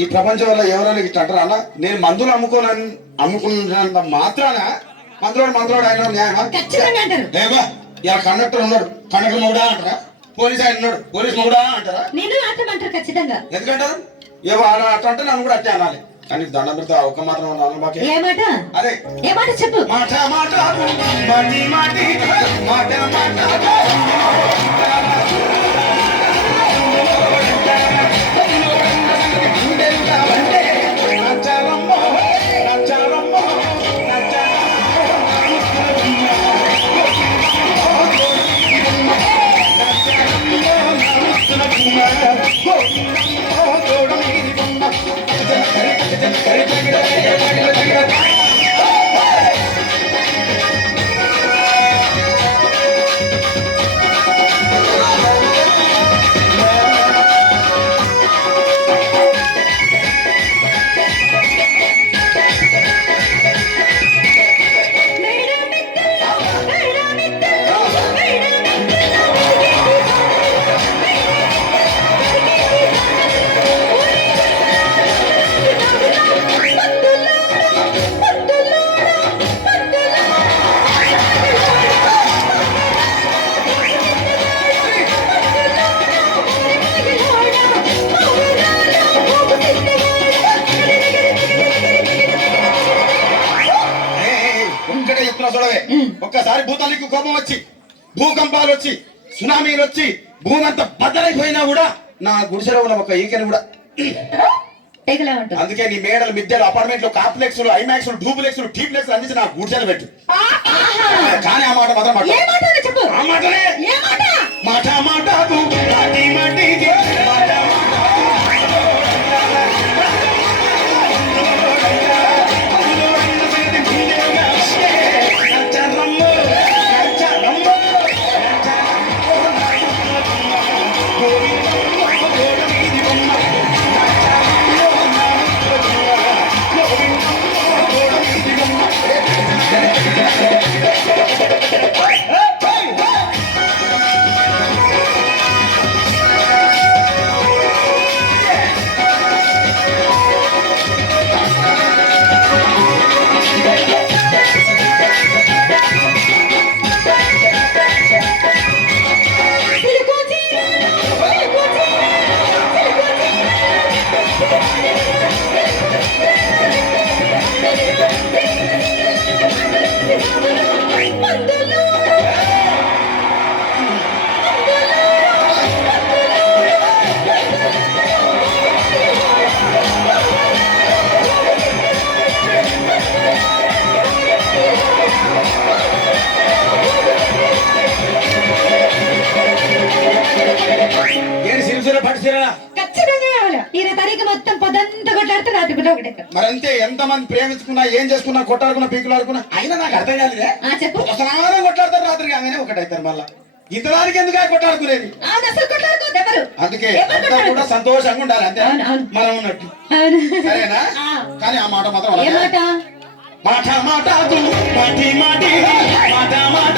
ఈ ప్రపంచంలో ఎవరైనా ఇట్లా అంటారా అన్న? నేను మందులు అమ్ముకున్నంత మాత్రాన మందులోడు ఆయన న్యాయమా? ఏమా ఇలా కండక్టర్ ఉన్నాడు, కండక్టర్ మొగుడా అంటారా? పోలీస్ ఆయన ఉన్నాడు, పోలీస్ మొగుడా అంటారా? ఖచ్చితంగా ఎందుకంటారు? ఏమో అలా అట్లా అంటే నన్ను కూడా అట్టే అనాలి. కానీ దండం పెడితే ఒక్క మాత్రం అదే ఏ మాట చెప్పు. మాట మాట మాటి మాటి మాట మాట ఒక్కసారి భూతానికి కోపం వచ్చి, భూకంపాలు వచ్చి, సునామీలు వచ్చి, భూమి అంతా బద్దలైపోయినా కూడా నా గుడిసెలో ఉన్న ఒక ఈకెను కూడా అందుకే నీ మేడలు, మిద్దెలు, అపార్ట్మెంట్లు, కాంప్లెక్స్లు, ఐమాక్స్లు, డూప్లెక్స్లు, టీప్లెక్స్లు అందించి నా గుడిసెలు పెట్టు. కానీ ఆ మాట మాత్రం ఆ మాటనే మాట మాట మరంతే. ఎంత మంది ప్రేమించుకున్నా, ఏం చేసుకున్నా, కొట్టాడుకున్నా, పీకులాడుకున్నా అయినా నాకు అర్థం కాలేదే. స్నానం కొట్లాడతారు రాత్రి కాగానే ఒకటైతారు. మళ్ళా ఇంతదానికి ఎందుకు కొట్టాడుకునేది? అందుకే కూడా సంతోషంగా ఉండాలి, అంతే మనం ఉన్నట్టు. సరేనా? కానీ ఆ మాట మాత్రం మాట మాట మాటి మాటి మాట మాట